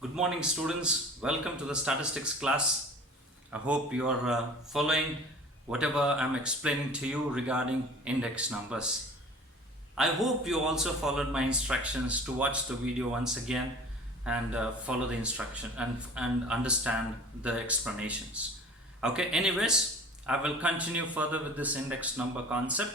Good morning, students. Welcome to the statistics class. I hope you are following whatever I'm explaining to you regarding index numbers. I hope you also followed my instructions to watch the video once again and follow the instruction and understand the explanations. Okay, anyways, I will continue further with this index number concept.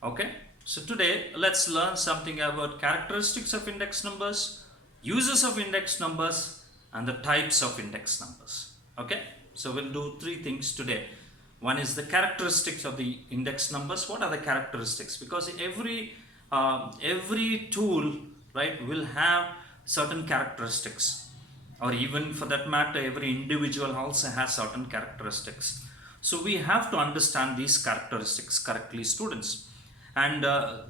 Okay, so today let's learn something about characteristics of index numbers, uses of index numbers, and the types of index numbers. Okay, so we'll do three things today. One is the characteristics of the index numbers. What are the characteristics? Because every tool, right, will have certain characteristics, or even for that matter every individual also has certain characteristics. So we have to understand these characteristics correctly, students, and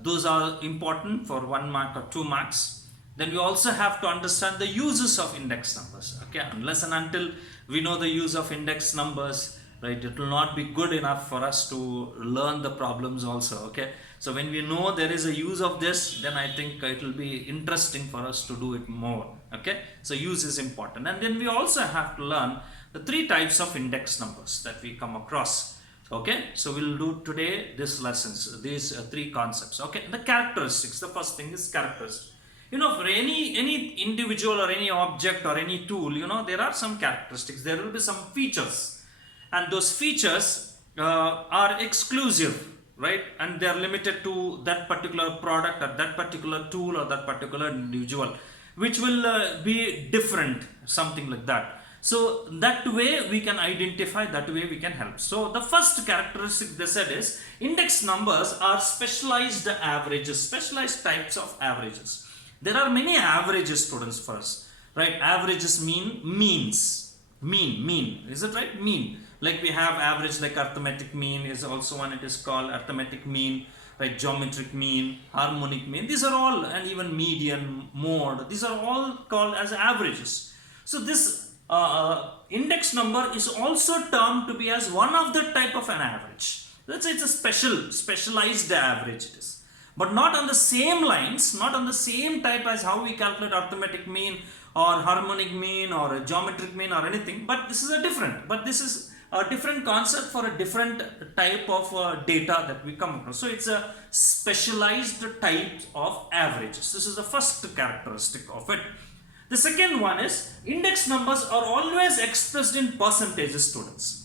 those are important for 1 mark or 2 marks. Then we also have to understand the uses of index numbers. Okay, unless and until we know the use of index numbers, right, it will not be good enough for us to learn the problems also. Okay, so when we know there is a use of this, then I think it will be interesting for us to do it more. Okay, so use is important. And then we also have to learn the three types of index numbers that we come across. Okay, so we'll do today these lessons, these three concepts. Okay, the characteristics. The first thing is characteristics. For any individual or any object or any tool, there are some characteristics. There will be some features, and those features are exclusive, right, and they are limited to that particular product or that particular tool or that particular individual, which will be different, something like that. So that way we can identify, that way we can help. So the first characteristic they said is index numbers are specialized averages, specialized types of averages. There are many averages, students, for us, right? Averages mean means. Mean. Is it right? Mean. Like we have average, like arithmetic mean is also one. It is called arithmetic mean, right? Geometric mean, harmonic mean. These are all, and even median, mode. These are all called as averages. So this index number is also termed to be as one of the type of an average. Let's say it's a specialized average. It is. But not on the same lines, not on the same type as how we calculate arithmetic mean or harmonic mean or geometric mean or anything. But this is a different concept for a different type of data that we come across. So it's a specialized type of averages. This is the first characteristic of it. The second one is index numbers are always expressed in percentages, students.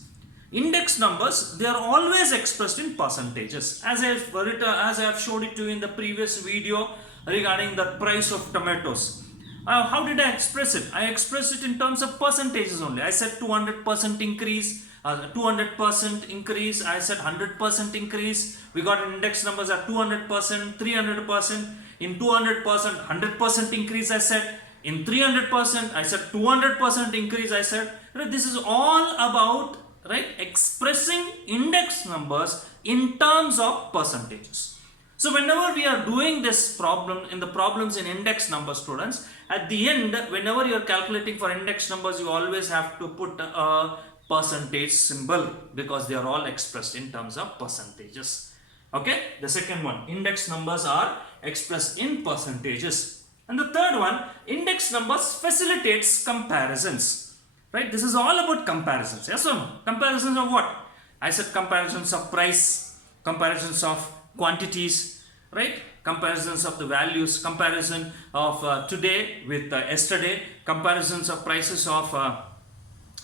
Index numbers, they are always expressed in percentages. As I have showed it to you in the previous video regarding the price of tomatoes. How did I express it? I expressed it in terms of percentages only. I said 200% increase, 200% increase. I said 100% increase. We got index numbers at 200%, 300%. In 200%, 100% increase, I said. In 300%, I said 200% increase, I said. This is all about, right, expressing index numbers in terms of percentages. So whenever we are doing this problem in the problems in index number, students, at the end, whenever you are calculating for index numbers, you always have to put a percentage symbol because they are all expressed in terms of percentages. Okay, the second one, index numbers are expressed in percentages. And the third one, index numbers facilitates comparisons. Right, this is all about comparisons. Yes or no? Comparisons of what? I said comparisons of price, comparisons of quantities, right? Comparisons of the values, comparison of today with yesterday, comparisons of prices of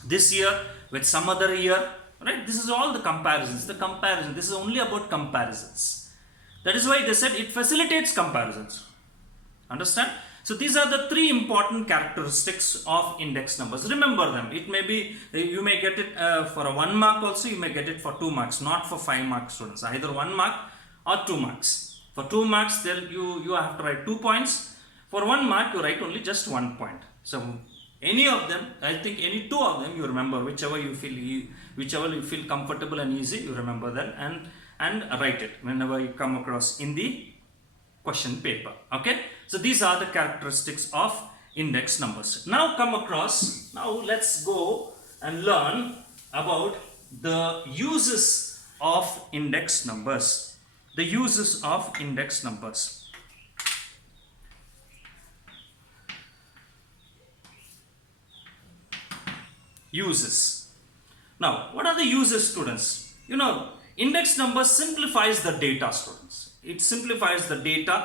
this year with some other year, right? This is all the comparisons. The comparison. This is only about comparisons. That is why they said it facilitates comparisons. Understand? So these are the three important characteristics of index numbers. Remember them. It may be, you may get it for a 1 mark also, you may get it for 2 marks, not for 5 marks, students. Either 1 mark or 2 marks. For 2 marks, then you have to write 2 points. For 1 mark, you write only just 1 point. So any of them, I think any 2 of them, you remember, whichever you feel comfortable and easy, you remember that and write it whenever you come across in the question paper. Okay, so these are the characteristics of index numbers. Now let's go and learn about the uses of index numbers. The uses of index numbers. uses. Now, what are the uses, students? Index number simplifies the data, students. It simplifies the data.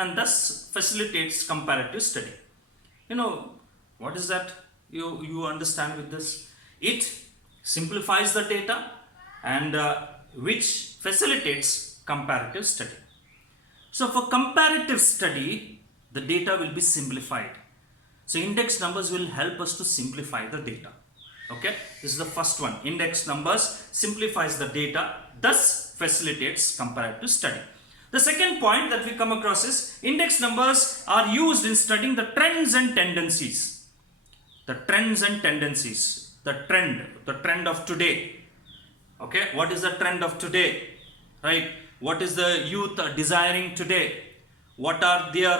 And thus facilitates comparative study. What is that? You understand with this? It simplifies the data and which facilitates comparative study. So for comparative study, the data will be simplified. So index numbers will help us to simplify the data. Okay, this is the first one. Index numbers simplifies the data, thus facilitates comparative study. The second point that we come across is index numbers are used in studying the trends and tendencies. The trends and tendencies. The trend of today. Okay, what is the trend of today? Right? What is the youth desiring today? What are their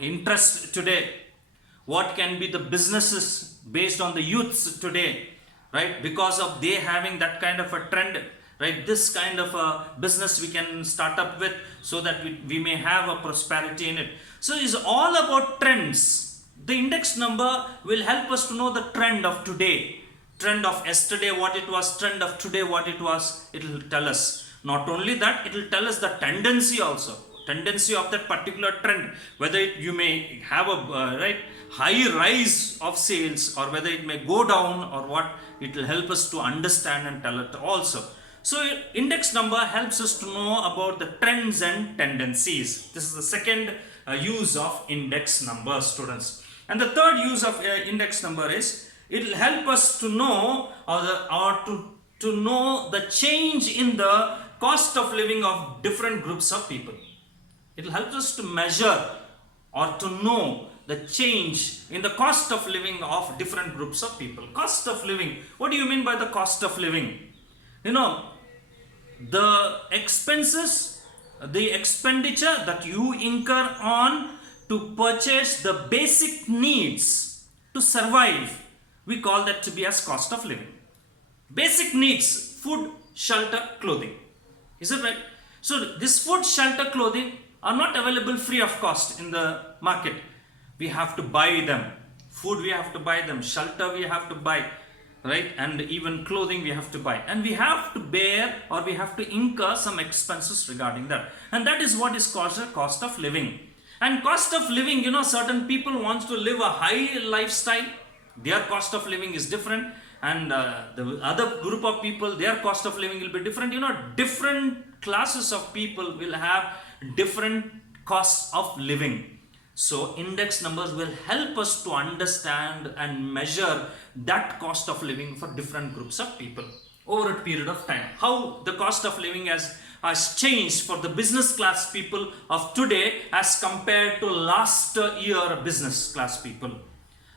interests today? What can be the businesses based on the youths today, right? Because of they having that kind of a trend, right? This kind of a business we can start up with so that we may have a prosperity in it. So it's all about trends. The index number will help us to know the trend of today, trend of yesterday what it was, trend of today what it was. It will tell us. Not only that, it will tell us the tendency also. Tendency of that particular trend, whether you may have a high rise of sales or whether it may go down or what, it will help us to understand and tell it also. So index number helps us to know about the trends and tendencies. This is the second use of index number, students. And the third use of index number is it will help us to know to know the change in the cost of living of different groups of people. It will help us to measure or to know the change in the cost of living of different groups of people. Cost of living. What do you mean by the cost of living? The expenses, the expenditure that you incur on to purchase the basic needs to survive, we call that to be as cost of living. Basic needs, food, shelter, clothing. Is it right? So this food, shelter, clothing are not available free of cost in the market. We have to buy them. Food we have to buy them. Shelter we have to buy. Right? And even clothing we have to buy. And we have to bear or we have to incur some expenses regarding that. And that is what is called a cost of living. And cost of living, certain people want to live a high lifestyle. Their cost of living is different. And the other group of people, their cost of living will be different. Different classes of people will have different costs of living. So index numbers will help us to understand and measure that cost of living for different groups of people over a period of time. How the cost of living has changed for the business class people of today as compared to last year business class people.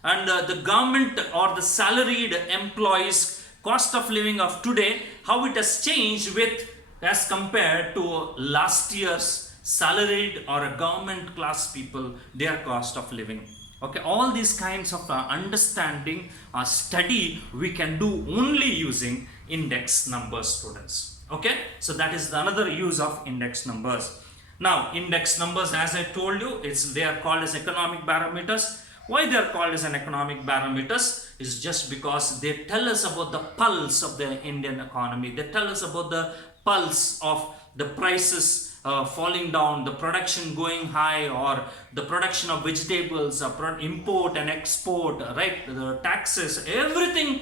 And the government or the salaried employees cost of living of today, how it has changed with as compared to last year's salaried or a government class people, their cost of living. Okay, all these kinds of understanding or study we can do only using index numbers, students. Okay, so that is another use of index numbers. Now index numbers, as I told you, they are called as economic barometers. Why they are called as an economic barometers is just because they tell us about the pulse of the Indian economy. They tell us about the pulse of the prices falling down, the production going high, or the production of vegetables, import and export, right? The taxes, everything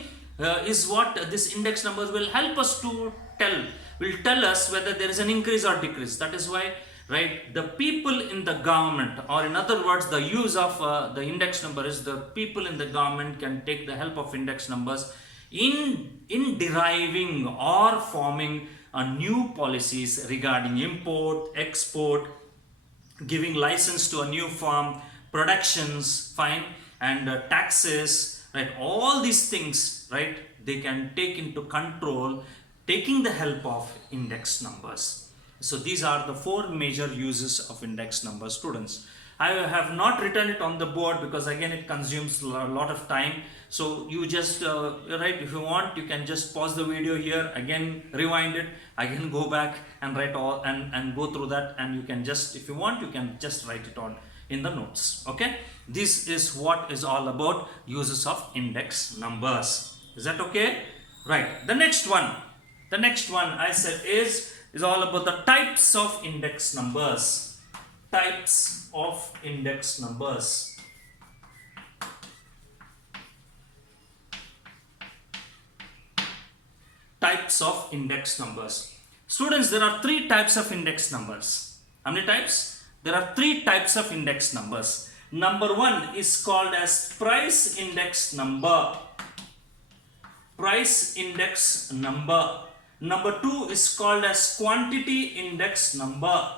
is what this index numbers will help us to tell. Will tell us whether there is an increase or decrease. That is why, right, the people in the government, or in other words, the use of the index number is the people in the government can take the help of index numbers in deriving or forming new policies regarding import, export, giving license to a new farm, productions, fine, and taxes, right? All these things, right, they can take into control, taking the help of index numbers. So these are the four major uses of index numbers, students. I have not written it on the board because again it consumes a lot of time. So you just right, if you want, you can just pause the video here, again rewind it, again go back and write all and go through that, and you can just, if you want, you can just write it on in the notes. Okay, This is what is all about uses of index numbers. Is that okay? Right. The next one I said is all about the types of index numbers. Types of index numbers. Types of index numbers. Students, there are three types of index numbers. How many types? There are three types of index numbers. Number one is called as price index number. Price index number. Number two is called as quantity index number.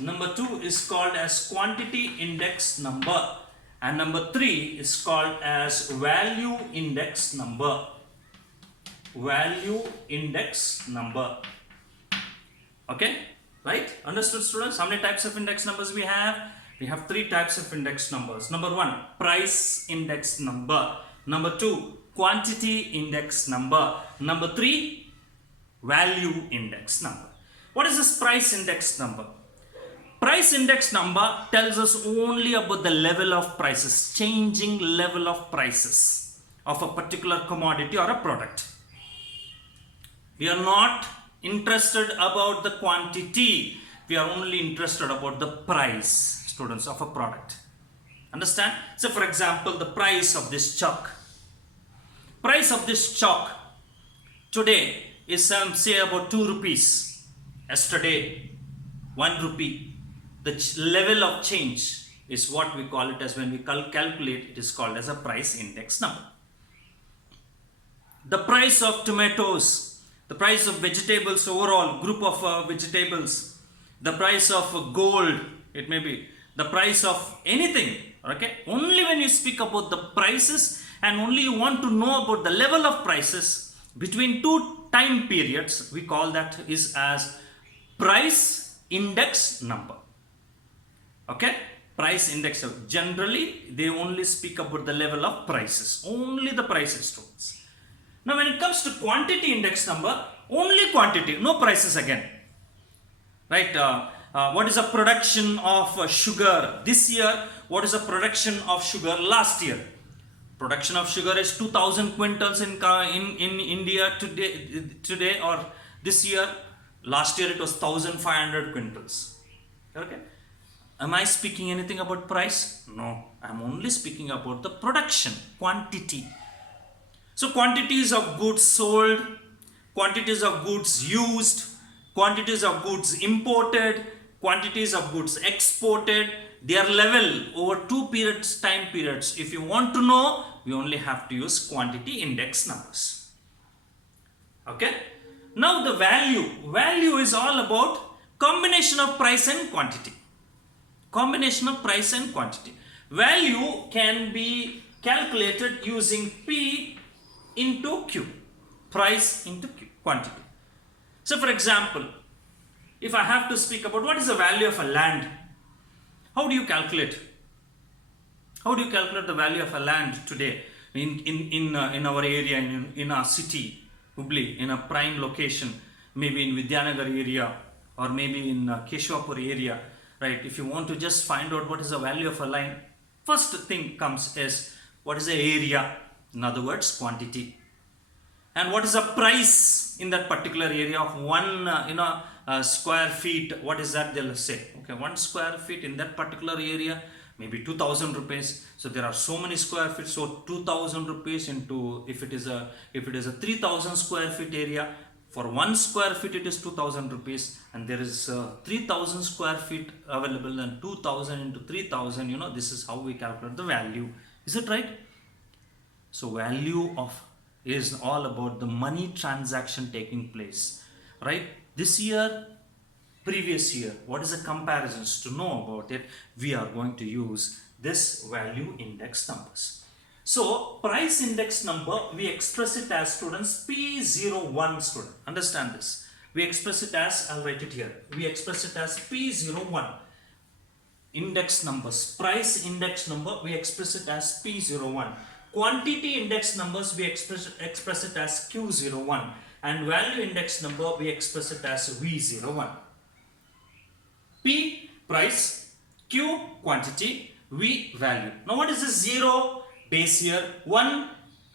Number two is called as quantity index number. And number three is called as value index number. Value index number. Okay, right? Understood, students? How many types of index numbers we have? We have three types of index numbers. Number one, price index number. Number two, quantity index number. Number three, value index number. What is this price index number? Price index number tells us only about the level of prices, changing level of prices of a particular commodity or a product. We are not interested about the quantity. We are only interested about the price, students, of a product. Understand? So for example, the price of this chalk. Price of this chalk today is say about 2 rupees. Yesterday, 1 rupee. The level of change is what we call it as when we calculate, it is called as a price index number. The price of tomatoes, the price of vegetables overall, group of vegetables, the price of gold, it may be the price of anything, okay? Only when you speak about the prices and only you want to know about the level of prices between two time periods, we call that is as price index number. Okay, price index. Generally, they only speak about the level of prices, only the prices, students. Now, when it comes to quantity index number, only quantity, no prices again. Right? What is the production of sugar this year? What is the production of sugar last year? Production of sugar is 2,000 quintals in India today or this year. Last year it was 1,500 quintals. Okay. Am I speaking anything about price? No, I am only speaking about the production, quantity. So quantities of goods sold, quantities of goods used, quantities of goods imported, quantities of goods exported, their level over two time periods. If you want to know, we only have to use quantity index numbers. Okay. Now the value. Value is all about combination of price and quantity. Combination of price and quantity. Value can be calculated using P into Q. Price into Q. Quantity. So for example, if I have to speak about what is the value of a land, how do you calculate? How do you calculate the value of a land today in our area, in our city, Hubli, in a prime location, maybe in Vidyanagar area or maybe in Keshwapur area? Right, if you want to just find out what is the value of a line, first thing comes is what is the area, in other words quantity, and what is the price in that particular area of one square feet. What is that? They'll say, okay, 1 square feet in that particular area, maybe 2,000 rupees. So there are so many square feet, so 2,000 rupees into, if it is a 3,000 square feet area, for 1 square feet it is 2,000 rupees, and there is 3,000 square feet available, and 2,000 into 3,000, this is how we calculate the value. Is it right? So value is all about the money transaction taking place, right? This year, previous year, what is the comparisons? To know about it, we are going to use this value index numbers. So, price index number, we express it as, students, P01, student. Understand this. We express it as, I'll write it here. We express it as P01. Index numbers. Price index number, we express it as P01. Quantity index numbers, we express it as Q01. And value index number, we express it as V01. P, price. Q quantity, V value. Now what is this? 0 base year, 1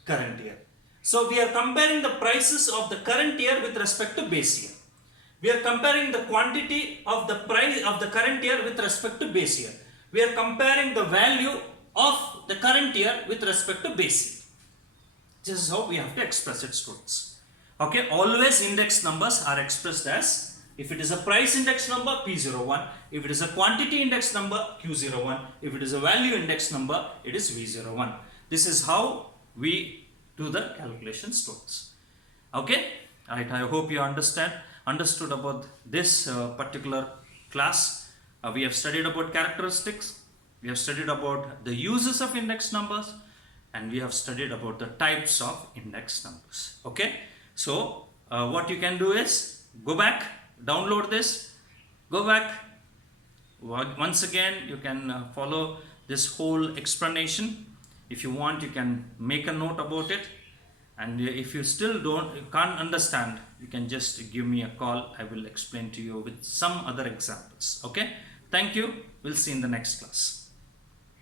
current year. So we are comparing the prices of the current year with respect to base year. We are comparing the quantity of the price of the current year with respect to base year. We are comparing the value of the current year with respect to base year. This is how we have to express it, students. Okay, always index numbers are expressed as, if it is a price index number, P01, if it is a quantity index number, Q01, if it is a value index number, it is V01. This is how we do the calculation, students. Okay, right, I hope you understood about this particular class. We have studied about characteristics, we have studied about the uses of index numbers, and we have studied about the types of index numbers. Okay, so what you can do is go back, download this, go back once again. You can follow this whole explanation. If you want, you can make a note about it, and if you still can't understand, you can just give me a call. I will explain to you with some other examples. Okay, thank you. We'll see you in the next class.